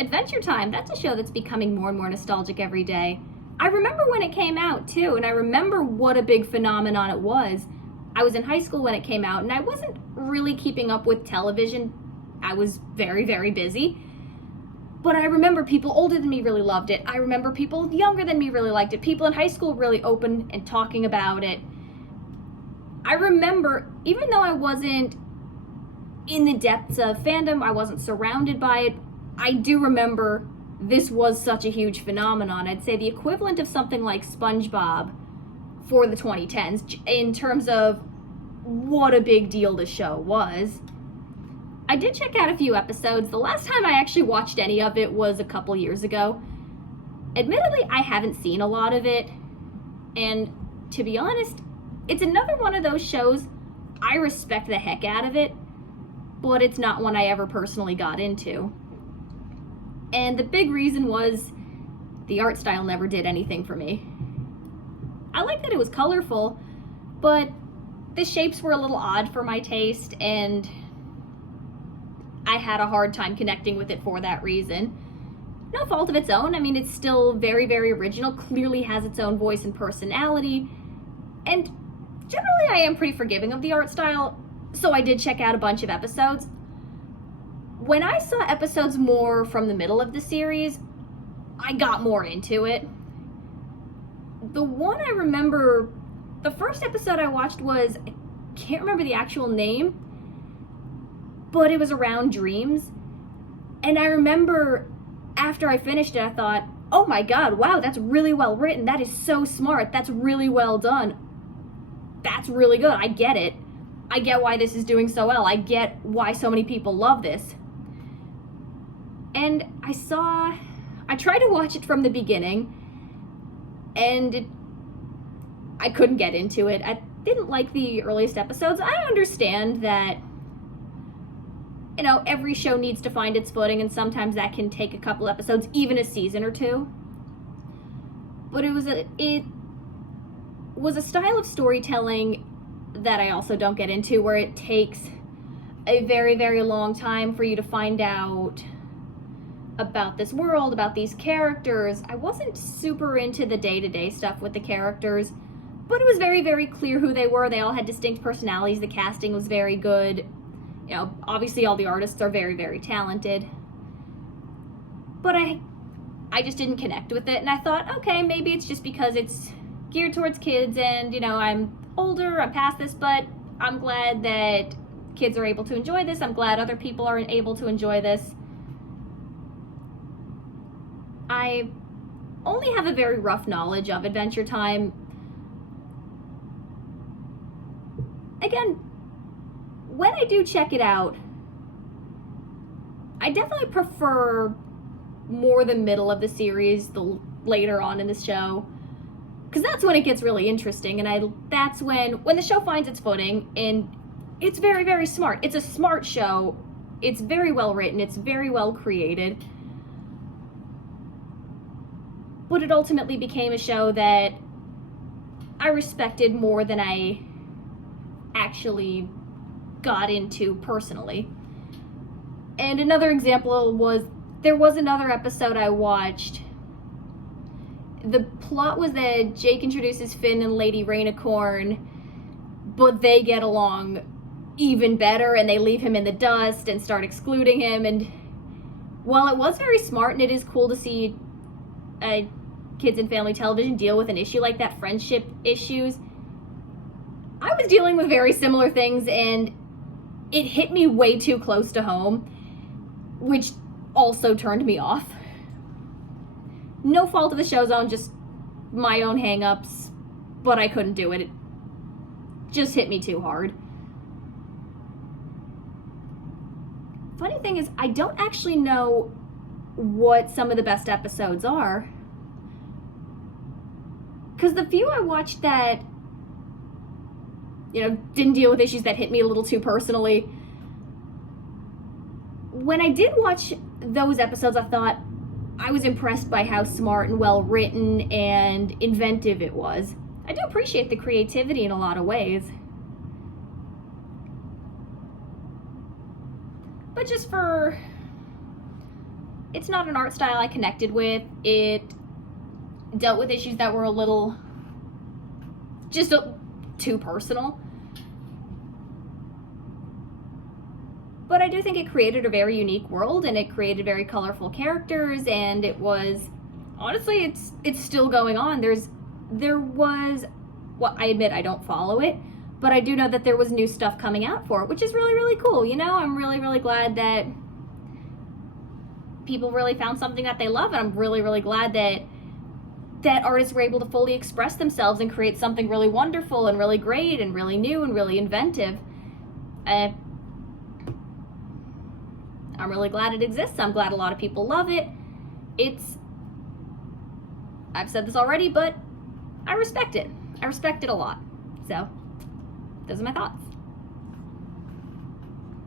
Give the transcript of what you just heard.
Adventure Time, that's a show that's becoming more and more nostalgic every day. I remember when it came out too, and I remember what a big phenomenon it was. I was in high school when it came out, and I wasn't really keeping up with television. I was very, very busy. But I remember people older than me really loved it. I remember people younger than me really liked it. People in high school really open and talking about it. I remember, even though I wasn't in the depths of fandom, I wasn't surrounded by it, I do remember this was such a huge phenomenon. I'd say the equivalent of something like SpongeBob for the 2010s in terms of what a big deal the show was. I did check out a few episodes. The last time I actually watched any of it was a couple years ago. Admittedly, I haven't seen a lot of it, and to be honest, it's another one of those shows I respect the heck out of it, but it's not one I ever personally got into. And the big reason was the art style never did anything for me. I liked that it was colorful, but the shapes were a little odd for my taste, and I had a hard time connecting with it for that reason. No fault of its own. I mean, it's still very, very original, clearly has its own voice and personality, and generally I am pretty forgiving of the art style, so I did check out a bunch of episodes. When I saw episodes more from the middle of the series, I got more into it. The one I remember, the first episode I watched was, I can't remember the actual name, but it was around dreams. And I remember after I finished it, I thought, oh my god, wow, that's really well written. That is so smart. That's really well done. That's really good. I get it. I get why this is doing so well. I get why so many people love this. And I tried to watch it from the beginning, and I couldn't get into it. I didn't like the earliest episodes. I understand that, you know, every show needs to find its footing, and sometimes that can take a couple episodes, even a season or two. But it was a style of storytelling that I also don't get into, where it takes a very, very long time for you to find out about this world, about these characters. I wasn't super into the day-to-day stuff with the characters, but it was very, very clear who they were. They all had distinct personalities. The casting was very good. You know, obviously all the artists are very, very talented. But I just didn't connect with it, and I thought, okay, maybe it's just because it's geared towards kids, and, you know, I'm older, I'm past this, but I'm glad that kids are able to enjoy this. I'm glad other people are able to enjoy this. I only have a very rough knowledge of Adventure Time. Again, when I do check it out, I definitely prefer more the middle of the series, the later on in the show, because that's when it gets really interesting, and that's when the show finds its footing, and it's very, very smart. It's a smart show. It's very well written. It's very well created. But it ultimately became a show that I respected more than I actually got into personally. And another example was, there was another episode I watched. The plot was that Jake introduces Finn and Lady Rainicorn, but they get along even better, and they leave him in the dust and start excluding him. And while it was very smart, and it is cool to see kids and family television deal with an issue like that, friendship issues, I was dealing with very similar things, and it hit me way too close to home, which also turned me off. No fault of the show's own, just my own hang-ups, but I couldn't do it. It just hit me too hard. Funny thing is, I don't actually know what some of the best episodes are, because the few I watched that, you know, didn't deal with issues that hit me a little too personally, when I did watch those episodes, I thought I was impressed by how smart and well written and inventive it was. I do appreciate the creativity in a lot of ways. But just for it's not an art style I connected with. It dealt with issues that were a little just too personal. But I do think it created a very unique world, and it created very colorful characters, and it was, honestly, it's still going on. There was, well, I admit I don't follow it, but I do know that there was new stuff coming out for it, which is really, really cool. You know, I'm really, really glad that people really found something that they love, and I'm really, really glad that artists were able to fully express themselves and create something really wonderful and really great and really new and really inventive. I'm really glad it exists. I'm glad a lot of people love it. I've said this already, but I respect it. I respect it a lot. So, those are my thoughts.